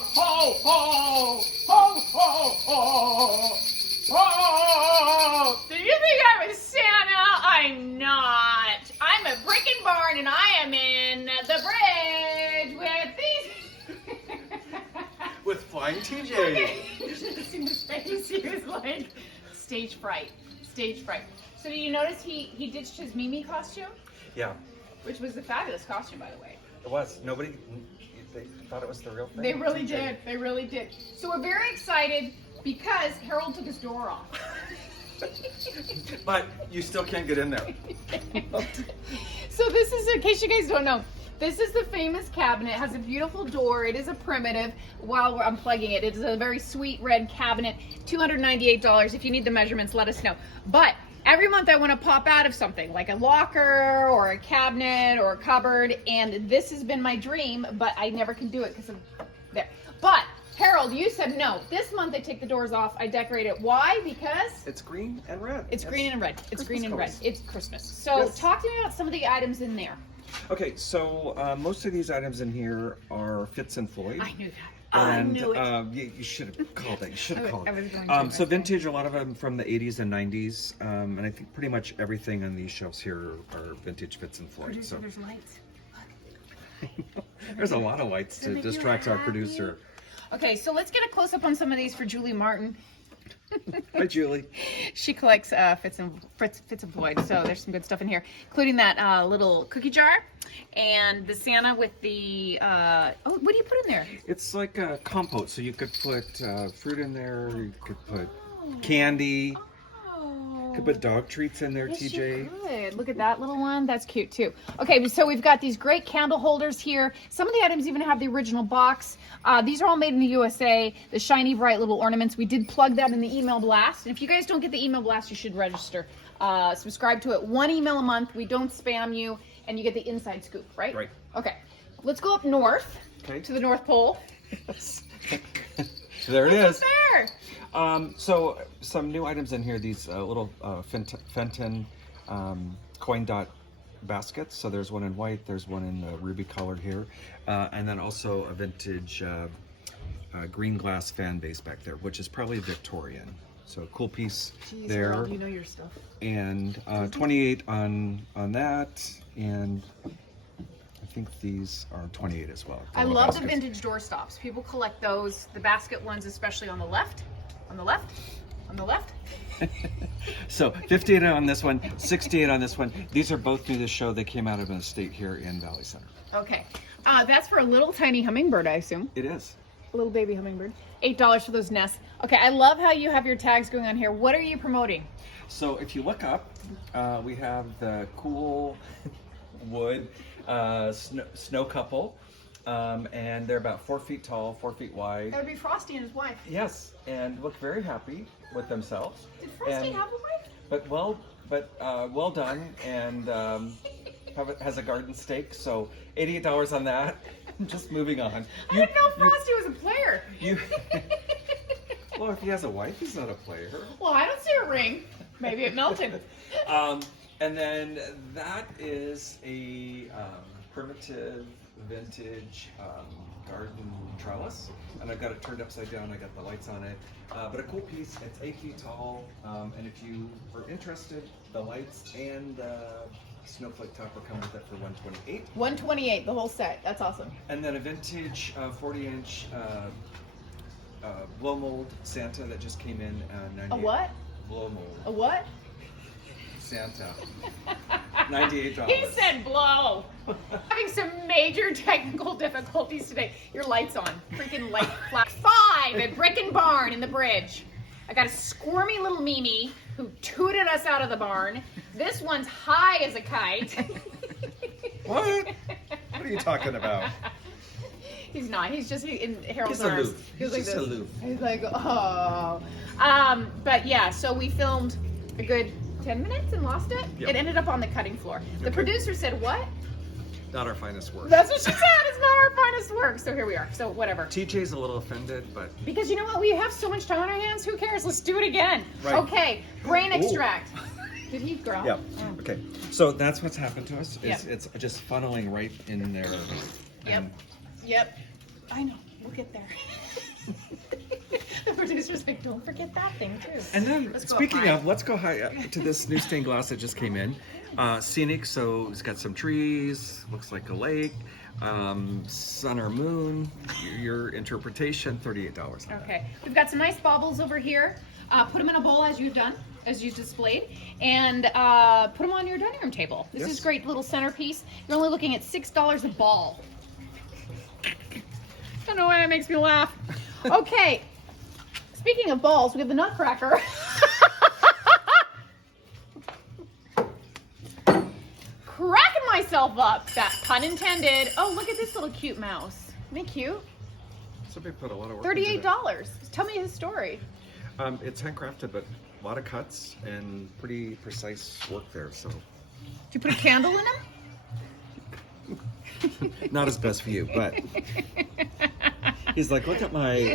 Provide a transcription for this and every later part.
ho, ho, ho, ho, ho, ho. Do you think I'm a Santa? I'm not. I'm a brick and barn, and I am in the bridge with these. With Flying TJ. You should have seen his face. He was like, stage fright, stage fright. So do you notice he ditched his Mimi costume? Yeah, Which was a fabulous costume, by the way. it was. Nobody, they thought it was the real thing. They really TJ. did. They really did. So we're very excited because Harold took his door off. But you still can't get in there. So this is, in case you guys don't know, this is the famous cabinet. It has a beautiful door. It is a primitive. While we're unplugging it, it is a very sweet red cabinet. $298. If you need the measurements, let us know. But every month I want to pop out of something like a locker or a cabinet or a cupboard, and this has been my dream, but I never can do it because of there. But Harold, you said no. This month I take the doors off. I decorate it. Why? Because It's green and red. it's green and red. It's green and red. colors. It's Christmas. So Yes. talk to me about some of the items in there. Okay, so most of these items in here are Fitz and Floyd. I knew that. I And knew it. you should have called it. You should have I called was it. going to, So okay. vintage, a lot of them from the 80s and 90s, and I think pretty much everything on these shelves here are vintage Fitz and Floyd. So There's lights. there's a lot of lights to make you distract our happy. producer. Okay, so let's get a close up on some of these for Julie Martin. Hi, Julie. She collects Fitz and Floyd, so there's some good stuff in here, including that little cookie jar and the Santa with the oh, what do you put in there? It's like a compote, so you could put fruit in there. You could put candy. Oh. You could put dog treats in there, Yes, TJ. you could. Look at that little one. That's cute too. Okay, so we've got these great candle holders here. Some of the items even have the original box. These are all made in the USA. The shiny, bright little ornaments. We did plug that in the email blast. And if you guys don't get the email blast, you should register. Subscribe to it. 1 email a month. We don't spam you, and you get the inside scoop, right? Right. Okay. Let's go up north Okay. to the North Pole. There it is. There. So some new items in here. These little Fenton coin dot baskets. So there's one in white. There's one in ruby colored here, and then also a vintage green glass fan base back there, which is probably Victorian. So a cool piece Jeez, there. Harold, you know your stuff. And 28 on that, and I think these are 28 as well. I little love the baskets. vintage door stops. People collect those, the basket ones, especially on the left, on the left, on the left. So 58 on this one, 68 on this one. These are both new to show. They came out of an estate here in Valley Center. Okay, that's for a little tiny hummingbird, I assume. It is. A little baby hummingbird. $8 for those nests. Okay, I love how you have your tags going on here. What are you promoting? So if you look up, we have the cool wood snow couple, and they're about 4 feet tall, 4 feet wide. That would be Frosty and his wife. Yes, and look very happy with themselves. Did Frosty And- have a wife? But well done, and has a garden stake. So $88 on that. Just moving on. I didn't know Frosty was a player. You. Well, if he has a wife, he's not a player. Well, I don't see a ring. Maybe it melted. And then that is a primitive vintage garden trellis, and I've got it turned upside down. I got the lights on it, but a cool piece. It's 8 feet tall, and if you are interested, the lights and snowflake topper come with it for $128. 128, the whole set. That's awesome. And then a vintage 40-inch blow mold Santa that just came in. A what? Blow mold A what? Santa. $98. He said blow. Having some major technical difficulties today. Your light's on. Freaking light flash. 5 at Brick and Barn in the bridge. I got a squirmy little Mimi who tooted us out of the barn. This one's high as a kite. What? What are you talking about? He's not. He's just in Harold's He's arms. aloof. He's He's like just this. aloof. He's like, oh. But yeah, so we filmed a good 10 minutes and lost it. Yep. It ended up on the cutting floor. The producer said, what? Not our finest work. That's what she said. It's not our finest work. So here we are. So whatever. TJ's a little offended, but Because you know what? We have so much time on our hands. Who cares? Let's do it again. Right. Okay. Brain Ooh. extract. Did he growl? yeah. Oh. Okay. So that's what's happened to us. Yep. It's just funneling right in there. Yep. And Yep. I know. We'll get there. The producer's like, don't forget that thing too. And then, Let's go speaking high. of, let's go high to this new stained glass that just came in. Scenic, so it's got some trees, looks like a lake, sun or moon. Your interpretation, $38. Okay, we've got some nice baubles over here. Put them in a bowl as you've done, as you've displayed, and put them on your dining room table. This Yes. is a great little centerpiece. You're only looking at $6 a ball. I don't know why that makes me laugh. Okay, speaking of balls, we have the Nutcracker. Cracking myself up. That pun intended. Oh, look at this little cute mouse. Isn't he cute? Somebody put a lot of work into $38. Tell me his story. that. It's handcrafted, but a lot of cuts and pretty precise work there. So Did you put a candle in him? not his best view, but he's like, look at my Did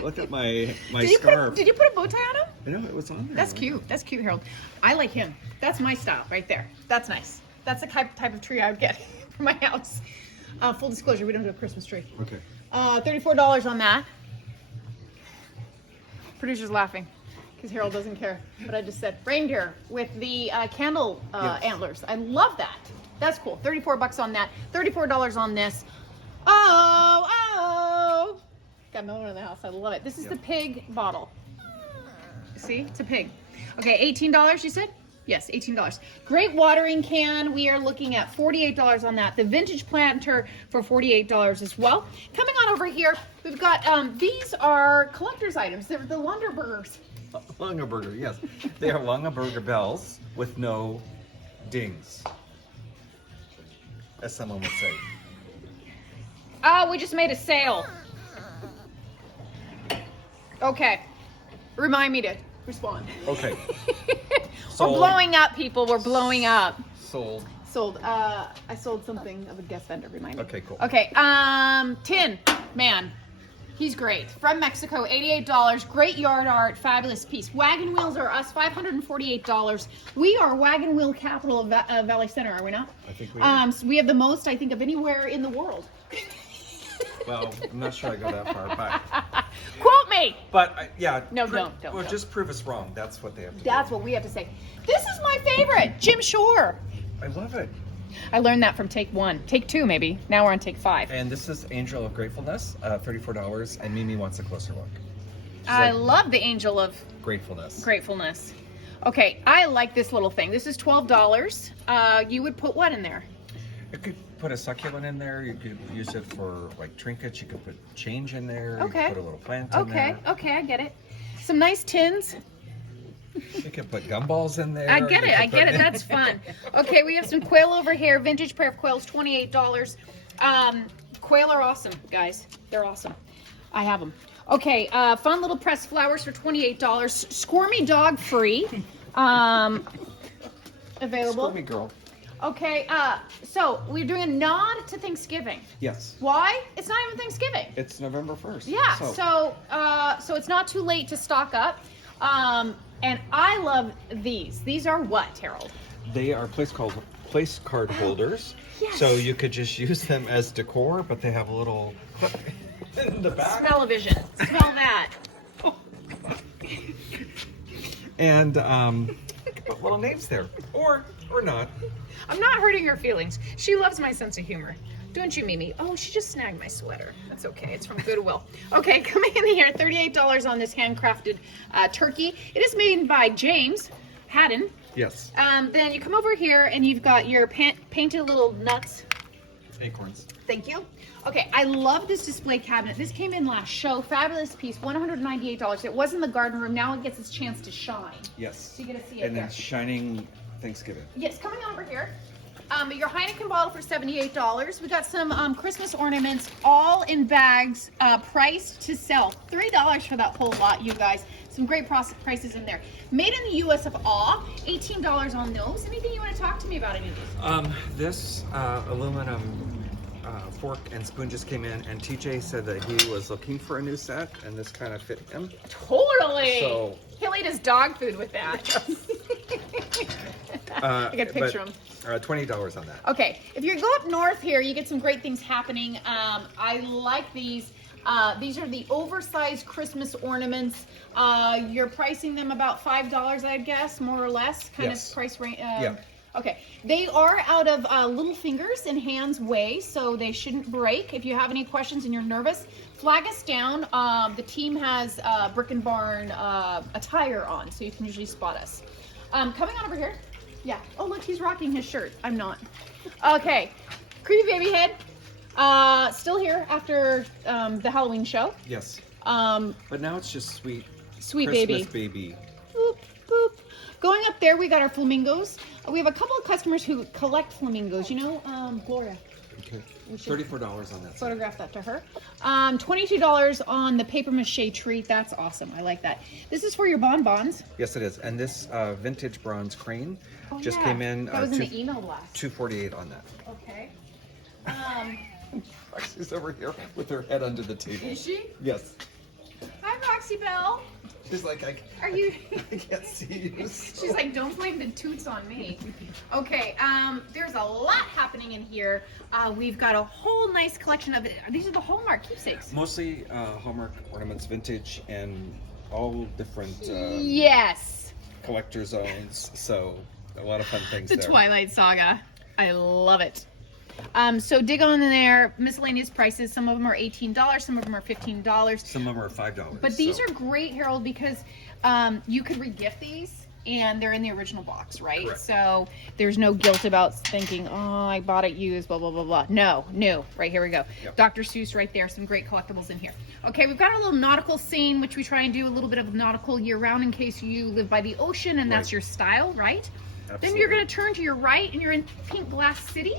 scarf. you put a bow tie on him? I know it was on there. That's cute. That's cute, Harold. I like him. That's my style right there. That's nice. That's the type of tree I would get for my house. Full disclosure, we don't do a Christmas tree. Okay. $34 on that. Producer's laughing because Harold doesn't care. But I just said reindeer with the candle Yes. antlers. I love that. That's cool. $34 on that. $34 on this. Oh. Got another one in the house. I love it. This is Yep. the pig bottle. See, it's a pig. Okay, $18 you said? Yes, $18. Great watering can. We are looking at $48 on that. The vintage planter for $48 as well. Coming on over here, we've got, these are collector's items. They're the Lunderburgers. Lungaburger, yes. They are Lungaburger bells with no dings, as someone would say. Oh, we just made a sale. Okay. Remind me to respond. Okay. We're Sold. blowing up, people. We're blowing up. Sold. Sold. I sold something of a guest vendor. Remind me. Okay, cool. Okay. Tin Man. He's great. From Mexico, $88. Great yard art. Fabulous piece. Wagon wheels are us, $548. We are wagon wheel capital of Valley Center, are we not? I think we are. So we have the most, I think, of anywhere in the world. Well, I'm not sure I go that far, but Quote me. yeah. No, don't. Well, just prove us wrong. That's what they have to That's what we have to say. This is my favorite, Jim Shore. do. I love it. I learned that from take 1. Take 2, maybe. Now we're on take 5. And this is Angel of Gratefulness, $34, and Mimi wants a closer look. She's I like, love the angel of gratefulness. gratefulness. Okay, I like this little thing. This is $12. You would put what in there? You could put a succulent in there. You could use it for like trinkets. You could put change in there. Okay. You could put a little plant in Okay, there. okay, I get it. Some nice tins. You could put gumballs in there. I get You it, could I get put- it. That's fun. Okay, we have some quail over here. Vintage pair of quails, $28. Quail are awesome, guys. They're awesome. I have them. Okay, fun little pressed flowers for $28. Squirmy dog free. Available. Squirmy girl. Okay, so we're doing a nod to Thanksgiving. Yes. Why? It's not even Thanksgiving. It's November 1st. Yeah, so it's not too late to stock up. And I love these. These are what, Harold? They are place card holders. Yes. So you could just use them as decor, but they have a little clip in the back. Smell-o-vision. Smell that. And put little names there. Or not. I'm not hurting her feelings. She loves my sense of humor. Don't you, Mimi? Oh, she just snagged my sweater. That's okay. It's from Goodwill. Okay, coming in here, $38 on this handcrafted turkey. It is made by James Haddon. Yes. Then you come over here and you've got your painted little nuts. Acorns. Thank you. Okay, I love this display cabinet. This came in last show. Fabulous piece, $198. It was in the garden room. Now it gets its chance to shine. Yes. So you're gonna see it And there. then shining Thanksgiving. Yes, coming over here. Your Heineken bottle for $78. We got some Christmas ornaments, all in bags, priced to sell. $3 for that whole lot, you guys. Some great prices in there. Made in the U.S. of A, $18 on those. Anything you want to talk to me about any of these? This aluminum fork and spoon just came in, and TJ said that he was looking for a new set, and this kind of fit him. Totally. So- He'll eat his dog food with that. I can picture him. $20 on that. Okay, if you go up north here, you get some great things happening. I like these. These are the oversized Christmas ornaments. You're pricing them about $5, I'd guess, more or less, kind Yes. of price range. Yeah. Okay, they are out of little fingers and hands way, so they shouldn't break. If you have any questions and you're nervous, flag us down. The team has Brick and Barn attire on, so you can usually spot us. Coming on over here. Yeah. Oh, look, he's rocking his shirt. I'm not. Okay. Creepy Baby Head. Still here after the Halloween show. Yes. Um, But now it's just sweet Baby. Christmas baby. Boop, boop. Going up there, we got our flamingos. We have a couple of customers who collect flamingos. You know, Gloria. Okay. We should $34 on that. photograph that to her. $22 on the paper mache tree. That's awesome. I like that. This is for your bonbons. Yes, it is. And this vintage bronze crane just Yeah, came in. That was in the email blast. $248 on that. Okay. Roxy's over here with her head under the table. Is she? Yes. Hi, Roxy Bell. She's like, Are you? I can't see you. She's like, don't blame the toots on me. Okay, there's a lot happening in here. We've got a whole nice collection of it. These are the Hallmark keepsakes. Mostly Hallmark ornaments, vintage, and all different Yes. collector zones. So a lot of fun things The there. Twilight Saga. I love it. So dig on in there. Miscellaneous prices. Some of them are $18. Some of them are $15. Some of them are $5. But these are great, Harold, because you could regift these and they're in the original box, right? Correct. So there's no guilt about thinking, oh, I bought it used, blah, blah, blah, blah. No, new. Right, here we go. Yep. Dr. Seuss right there. Some great collectibles in here. Okay, we've got a little nautical scene, which we try and do a little bit of nautical year round in case you live by the ocean and that's Right. your style, right? Absolutely. Then you're going to turn to your right and you're in Pink Glass City.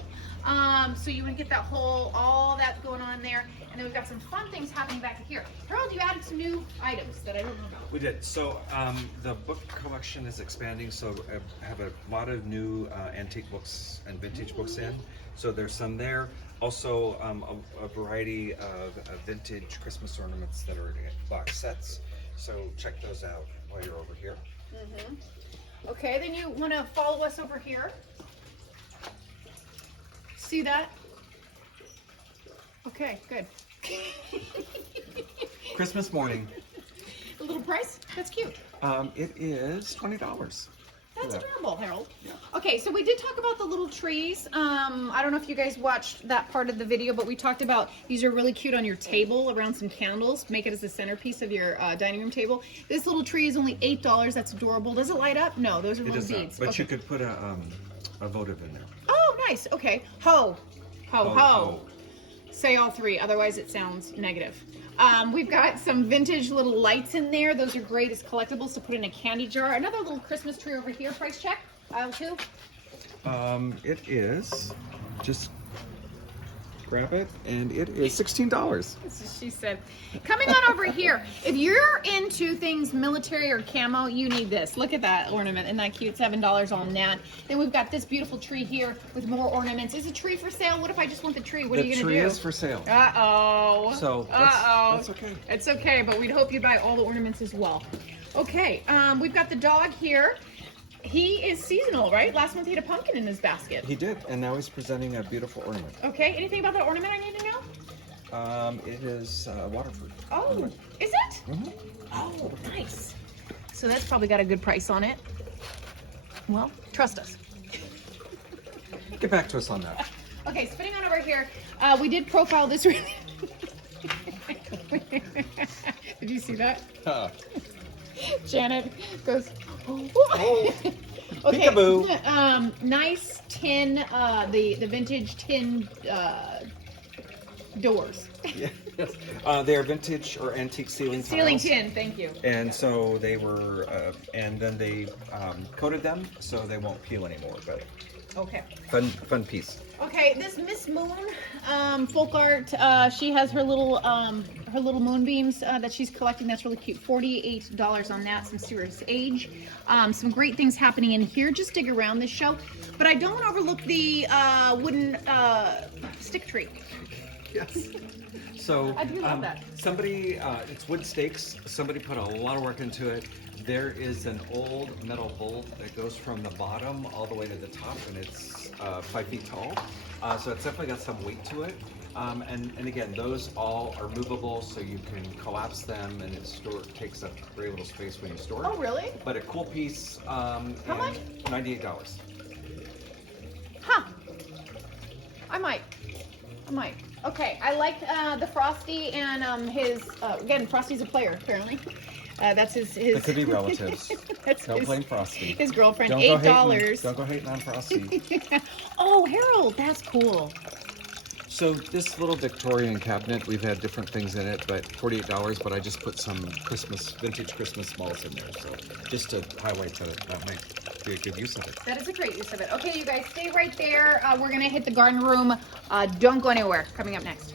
So you would get that all that going on there. And then we've got some fun things happening back here. Harold, you added some new items that I don't know about. We did. So the book collection is expanding. So I have a lot of new antique books and vintage books in. So there's some there. Also a variety of vintage Christmas ornaments that are in box sets. So check those out while you're over here. Okay, then you want to follow us over here. See that? Okay, good. Christmas morning. A little price? That's cute. It is $20. That's Yeah. adorable, Harold. Yeah. Okay, so we did talk about the little trees. I don't know if you guys watched that part of the video, but we talked about these are really cute on your table around some candles. Make it as a centerpiece of your dining room table. This little tree is only $8. That's adorable. Does it light up? No, those are It little does not, beads. but Okay. you could put a votive in there. Oh, nice. Okay. Ho. Ho, ho. Ho. Say all three, otherwise it sounds negative. We've got some vintage little lights in there. Those are great as collectibles to put in a candy jar. Another little Christmas tree over here. Price check. Aisle 2. It is just grab it, and it is $16. She said. Coming on over here. If you're into things military or camo, you need this. Look at that ornament. Isn't that cute? $7 on that. Then we've got this beautiful tree here with more ornaments. Is a tree for sale? What if I just want the tree? What are you The going tree to do? is for sale. Uh-oh. So that's okay. It's okay, but we'd hope you buy all the ornaments as well. Okay, we've got the dog here. He is seasonal, right? Last month he had a pumpkin in his basket. He did, and now he's presenting a beautiful ornament. Okay, anything about that ornament I need to know? It is Waterford. Oh, is it? Mhm. Oh, nice. So that's probably got a good price on it. Well, trust us. Get back to us on that. Okay, spinning on over here. We did profile this really. Did you see that? Janet goes, Oh. okay. Peekaboo. Nice tin, the vintage tin doors. Yes. They are vintage or antique ceiling Ceiling tiles. tin, thank you. And so they were, and then they coated them so they won't peel anymore. But Okay. fun piece. Okay, this Miss Moon, folk art. She has her little moonbeams that she's collecting. That's really cute. $48 on that. Some serious age. Some great things happening in here. Just dig around this show. But I don't overlook the wooden stick tree. Yes. So I do love that. somebody, it's wood stakes. Somebody put a lot of work into it. There is an old metal bolt that goes from the bottom all the way to the top, and it's 5 feet tall. So it's definitely got some weight to it. And again, those all are movable, so you can collapse them, and it takes up very little space when you store it. Oh, really? But a cool piece. How much? $98. Huh. I might. Okay, I like the Frosty and his, again, Frosty's a player, apparently. That's his. They could be relatives. That's Don't blame Frosty. his girlfriend. Don't $8. Don't go hating on Frosty. Oh, Harold, that's cool. So this little Victorian cabinet, we've had different things in it, but $48, but I just put some vintage Christmas malls in there, so just to highlight that might be a good use of it. That is a great use of it. Okay, you guys, stay right there. We're going to hit the garden room. Don't go anywhere. Coming up next.